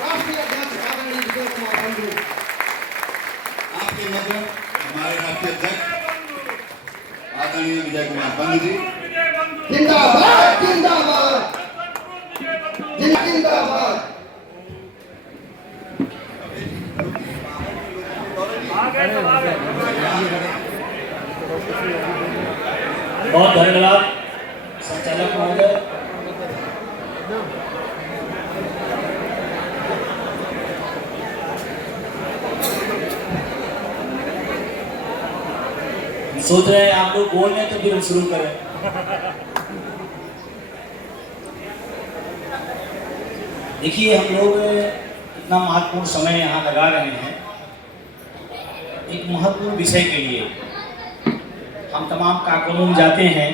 राष्ट्रीय अध्यक्ष आदरणीय विजय कुमार बंधु। आपके मध्य हमारे राष्ट्रीय अध्यक्ष आदरणीय विजय कुमार बंधु जी। जिंदाबाद जिंदाबाद जिंदाबाद। बहुत धन्यवाद संचालक महोदय। सोच रहे हैं आप लोग बोल रहे हैं तो फिर हम शुरू करें। देखिए हम लोग इतना महत्वपूर्ण समय यहाँ लगा रहे हैं एक महत्वपूर्ण विषय के लिए। हम तमाम कार्यक्रमों में जाते हैं,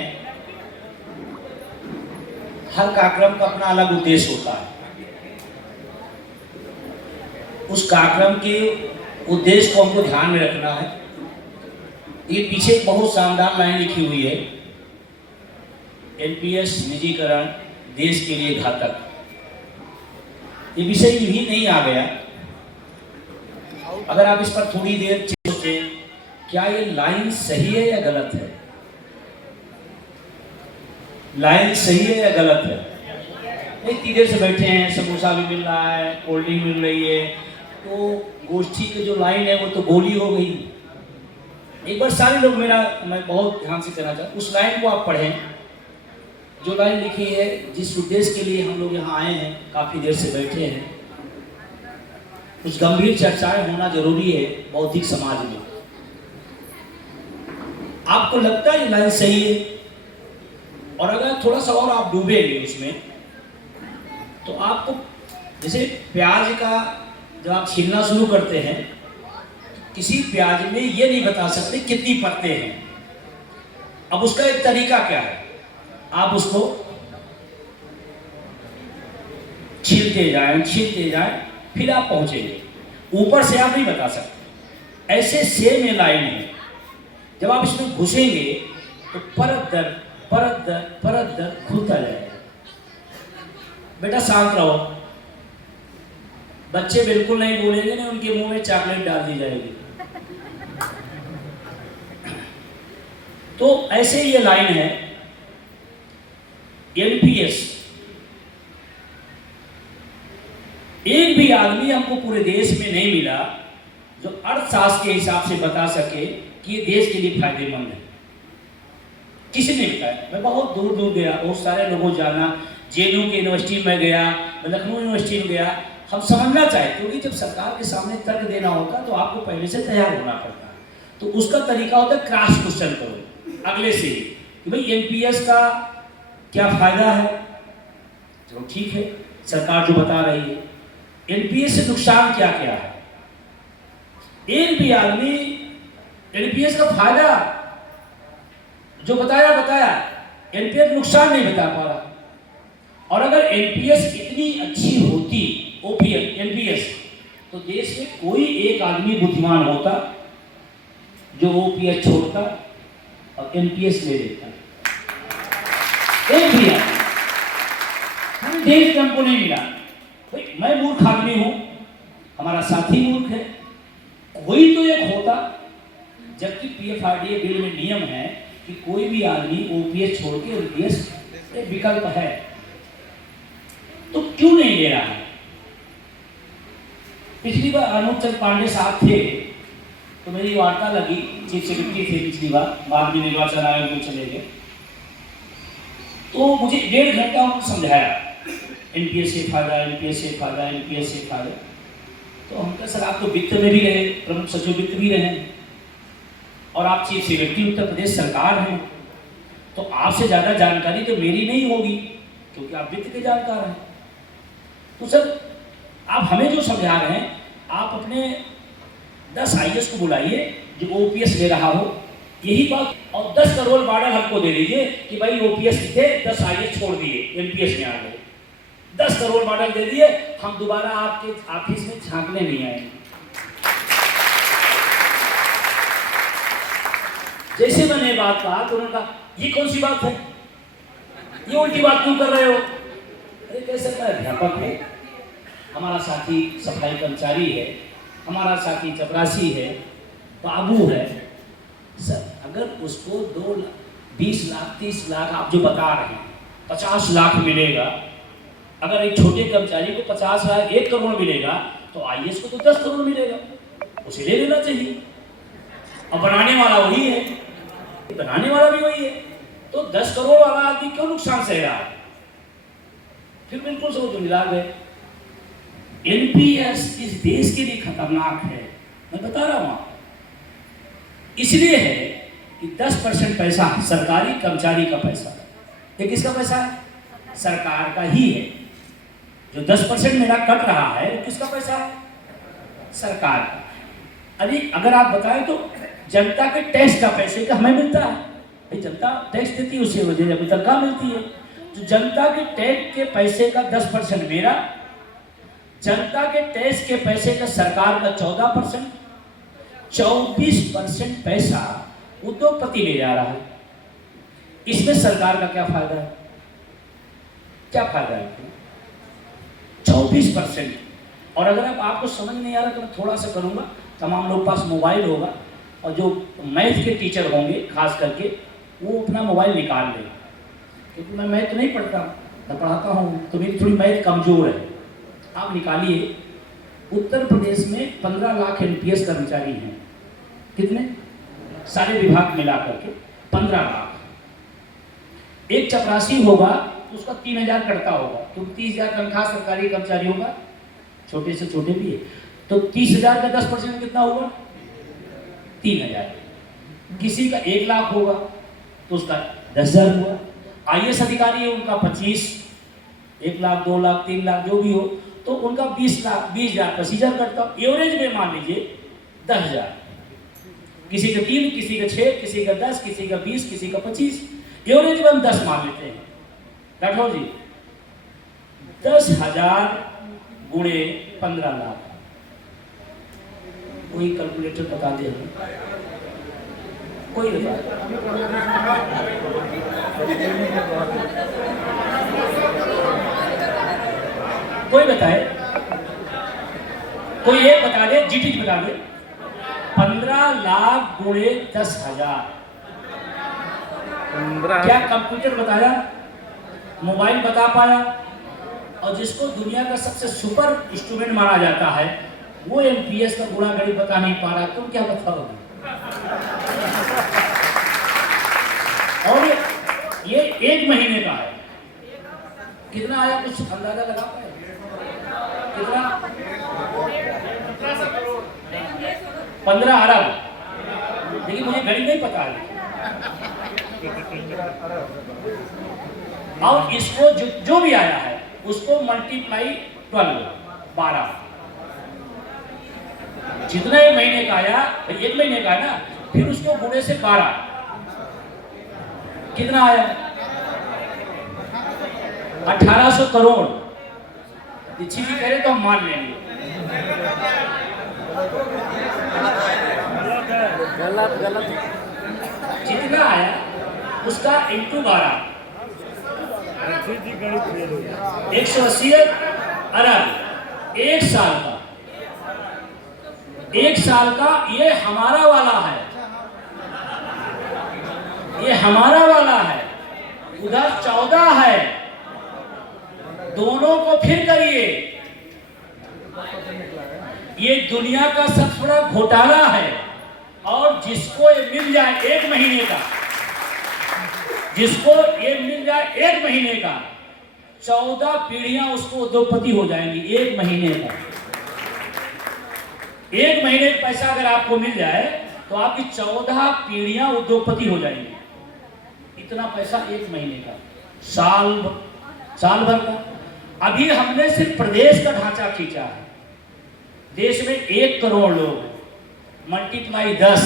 हर कार्यक्रम का अपना अलग उद्देश्य होता है। उस कार्यक्रम के उद्देश्य को हमको ध्यान में रखना है। ये पीछे एक बहुत शानदार लाइन लिखी हुई है, एनपीएस निजीकरण देश के लिए घातक। ये विषय भी नहीं आ गया। अगर आप इस पर थोड़ी देर सोचें, क्या ये लाइन सही है या गलत है? लाइन सही है या गलत है? इतनी देर से बैठे हैं, समोसा भी मिल रहा है, कोल्ड ड्रिंक मिल रही है, तो गोष्ठी की जो लाइन है वो तो गोली हो गई। एक बार सारे लोग मैं बहुत ध्यान से कहना चाहता हूँ, उस लाइन को आप पढ़ें जो लाइन लिखी है, जिस उद्देश्य के लिए हम लोग यहाँ आए हैं, काफ़ी देर से बैठे हैं। कुछ गंभीर चर्चाएं होना जरूरी है बौद्धिक समाज में। आपको लगता है ये लाइन सही है? और अगर थोड़ा सा और आप डूबेंगे उसमें, तो आपको जैसे प्याज का जब आप छीलना शुरू करते हैं, किसी प्याज में ये नहीं बता सकते कितनी परतें हैं। अब उसका एक तरीका क्या है, आप उसको छीलते जाएं, फिर आप पहुंचेंगे। ऊपर से आप नहीं बता सकते। ऐसे सेम ये लाइन है, जब आप इसमें घुसेंगे तो परत दर खुलता जाएगा। बेटा शांत रहो, बच्चे बिल्कुल नहीं बोलेंगे ना, उनके मुंह में चॉकलेट डाल दी जाएगी। तो ऐसे ये लाइन है, एनपीएस। एक भी आदमी हमको पूरे देश में नहीं मिला जो अर्थशास्त्र के हिसाब से बता सके कि ये देश के लिए फायदेमंद है। किसी ने बताया। मैं बहुत दूर दूर गया, बहुत सारे लोगों जाना, जेएनयू की यूनिवर्सिटी में गया, मैं लखनऊ यूनिवर्सिटी में गया। हम समझना चाहे, क्योंकि जब सरकार के सामने तर्क देना होता तो आपको पहले से तैयार होना पड़ता है। तो उसका तरीका होता है क्रॉस क्वेश्चन करो अगले से कि भाई एनपीएस का क्या फायदा है। चलो ठीक है, सरकार जो बता रही है, एनपीएस से नुकसान क्या क्या है। एक भी आदमी एनपीएस का फायदा जो बताया, एनपीएस नुकसान नहीं बता पा रहा। और अगर एनपीएस इतनी अच्छी होती, एनपीएस, तो देश में कोई एक आदमी बुद्धिमान होता जो ओपीएस छोड़ता और एनपीएस ले लेता। एक भी आदमी, हमें देश में हमको नहीं मिला। भाई मैं मूर्ख आदमी हूं, हमारा साथी मूर्ख है, कोई तो एक होता। जबकि पीएफआरडीए बिल में नियम है कि कोई भी आदमी ओपीएस छोड़ के एनपीएस एक विकल्प है, तो क्यों नहीं ले रहा है? पिछली बार अनूप चंद पांडे साहब थे, तो मेरी वार्ता लगी, चीफ सेक्रेटरी थे पिछली बार, बाद में निर्वाचन आयोग में चले गए। तो मुझे 1.5 घंटा उन्होंने समझाया एनपीएस से फायदा, एनपीएस से फायदा, एनपीएस से फायदा। तो हम कहा सर आप तो वित्त में भी रहे, प्रमुख सचिव वित्त भी रहे, और आप चीफ सेक्रेटरी उत्तर प्रदेश सरकार हैं, तो आपसे ज़्यादा जानकारी तो मेरी नहीं होगी, क्योंकि आप वित्त के जानकार हैं। तो सर आप हमें जो समझा रहे हैं, आप अपने 10 आईएएस को बुलाइए जो ओपीएस ले रहा हो, यही बात, और 10 करोड़ बारह हमको दे दीजिए कि भाई ओपीएस थे, 10 आईएएस छोड़ दिए, एनपीएस में आ गए, 10 करोड़ मॉडल दे दिए, हम दोबारा आपके ऑफिस में झांकने नहीं आएंगे। जैसे मैंने बात कहा तो उन्होंने कहा ये कौन सी बात है, ये उल्टी बात क्यों कर रहे हो? अरे कैसे मैं अध्यापक हूँ, हमारा साथी सफाई कर्मचारी है, हमारा साथी चपरासी है, बाबू है, सर अगर उसको 20 लाख 30 लाख आप जो बता रहे हैं 50 लाख मिलेगा, अगर एक छोटे कर्मचारी को 50 लाख 1 करोड़ मिलेगा तो आईएएस को तो 10 करोड़ मिलेगा, उसे ले लेना चाहिए। अब बनाने वाला वही है, बनाने वाला भी वही है, तो 10 करोड़ वाला आदमी क्यों नुकसान सह रहा है? फिर बिल्कुल समझ में मिला गए। एनपीएस इस देश के लिए खतरनाक है, मैं बता रहा हूं। इसलिए है कि 10% पैसा सरकारी कर्मचारी का पैसा है। ये किसका पैसा है? सरकार का ही है। जो 10% मेरा कट रहा है वो किसका पैसा है? सरकार का। अभी अगर आप बताएं तो जनता के टैक्स का पैसे का हमें मिलता है, भाई जनता टैक्स देती है, उसे वजह अभी तनख्वाह मिलती है। जो जनता के टैक्स के पैसे का 10% मेरा, जनता के टैक्स के पैसे का सरकार का 14%, 24% पैसा उद्योगपति ले जा रहा है। इसमें सरकार का क्या फायदा है? क्या फायदा है? 24%। और अगर अब आपको समझ नहीं आ रहा तो मैं थोड़ा सा करूंगा, तमाम लोग पास मोबाइल होगा और जो मैथ के टीचर होंगे खास करके वो अपना मोबाइल निकाल लें, क्योंकि मैं मैथ नहीं पढ़ता, मैं पढ़ाता हूँ तो मेरी थोड़ी मैथ कमजोर है। आप निकालिए, उत्तर प्रदेश में 15 लाख एनपीएस कर्मचारी हैं। कितने? सारे विभाग मिला करके 15 लाख। एक चपरासी होगा तो उसका 3000 कटता होगा, क्योंकि 30,000 तनख्वाह सरकारी कर्मचारी होगा, छोटे से छोटे भी है, तो 30,000 का 10% कितना होगा? 3,000। किसी का 1 लाख होगा तो उसका 10,000 हुआ। आईएएस अधिकारी है उनका 25, 1 लाख 2 लाख 3 लाख जो भी हो, तो उनका 20 लाख 20,000 25,000 कटता। एवरेज में मान लीजिए 10,000। किसी का 3, किसी का 6, किसी का 10, किसी का 20, किसी का 25। एवरेज में हम 10 मान लेते हैं। राठौर जी, 10,000 गुणे 15 लाख, कोई कैलकुलेटर बता दे हमें, कोई बता। कोई बताए, कोई एक बता दे, जीटी बता दे। 15 लाख गुणे 10,000, क्या कंप्यूटर बताया, मोबाइल बता पाया? और जिसको दुनिया का सबसे सुपर स्टूडेंट माना जाता है वो एनपीएस का गुणा गणित बता नहीं पा रहा, तुम क्या बताओगे? और ये 1 महीने का है, कितना आया कुछ अंदाजा लगा पाए? कितना? 15 अरब। लेकिन मुझे गणित नहीं पता है। और इसको जो भी आया है उसको मल्टीप्लाई 12, जितना 1 महीने का आया, 1 महीने का है ना, फिर उसको गुणे से 12, कितना आया? 1800 करोड़। दीक्षित जी कह रहे तो हम मान लेंगे। गलत। जितना आया उसका इंटू 12, 180 अरब। 1 साल का, 1 साल का ये हमारा वाला है, ये हमारा वाला है, उधर 14 है। दोनों को फिर करिए, ये दुनिया का सबसे बड़ा घोटाला है। और जिसको ये मिल जाए 1 महीने का, जिसको ये मिल जाए 1 महीने का, 14 पीढ़ियां उसको उद्योगपति हो जाएंगी। 1 महीने का, 1 महीने का पैसा अगर आपको मिल जाए तो आपकी 14 पीढ़ियां उद्योगपति हो जाएंगी। इतना पैसा 1 महीने का, साल भर का। अभी हमने सिर्फ प्रदेश का ढांचा खींचा है। देश में 1 करोड़ लोग, मल्टीप्लाई 10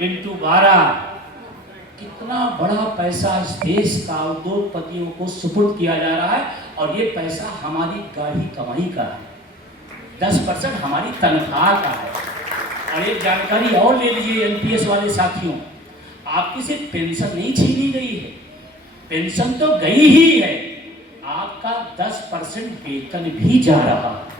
इंटू 12, कितना बड़ा पैसा इस देश का उद्योगपतियों को सुपुर्द किया जा रहा है। और ये पैसा हमारी गाढ़ी कमाई का है, 10% हमारी तनख्वाह का है। और एक जानकारी और ले लीजिए एनपीएस वाले साथियों, आपकी सिर्फ पेंशन नहीं छीनी गई है, पेंशन तो गई ही है, आप आपका 10% वेतन भी जा रहा है।